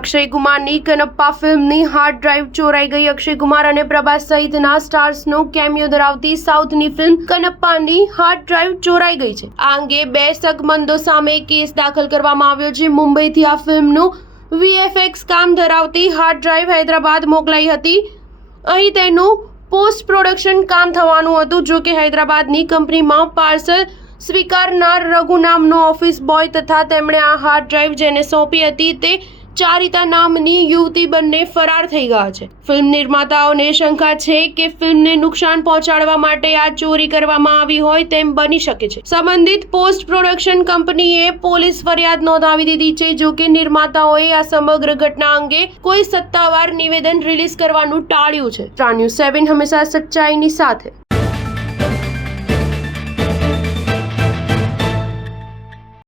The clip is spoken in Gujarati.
અક્ષય કુમારની કનપ્પા ફિલ્મની હાર્ડ ડ્રાઈવ ચોરાઈ ગઈ. અક્ષય કુમાર અને પ્રભાસ સહિતના સ્ટાર્સનો કેમિયો ધરાવતી સાઉથની ફિલ્મ કનપ્પાની હાર્ડ ડ્રાઈવ ચોરાઈ ગઈ છે. આ અંગે 2 શકમંદો સામે કેસ દાખલ કરવામાં આવ્યો છે. મુંબઈથી આ ફિલ્મનું VFX કામ ધરાવતી હાર્ડ ડ્રાઈવ હૈદરાબાદ મોકલાઈ હતી. અહીં તેનું પોસ્ટ પ્રોડક્શન કામ થવાનું હતું. જો કે હૈદરાબાદની કંપનીમાં પાર્સલ સ્વીકારનાર રઘુ નામનો ઓફિસ બોય તથા તેમણે આ હાર્ડ ડ્રાઈવ જેને સોંપી હતી તે ચારિતા નામની યુવતી બંને ફરાર થઈ ગયા છે. ફિલ્મ નિર્માતાઓને શંકા છે કે ફિલ્મને નુકસાન પહોંચાડવા માટે આ ચોરી કરવામાં આવી હોય તેમ બની શકે છે. સંબંધિત પોસ્ટ પ્રોડક્શન કંપનીએ પોલીસ ફરિયાદ નોંધાવી દીધી છે. જો કે નિર્માતાઓએ આ સમગ્ર ઘટના અંગે કોઈ સત્તાવાર નિવેદન રિલીઝ કરવાનું ટાળ્યું છે. પ્રાણ ન્યૂઝ 7 હંમેશા સચ્ચાઈની સાથે.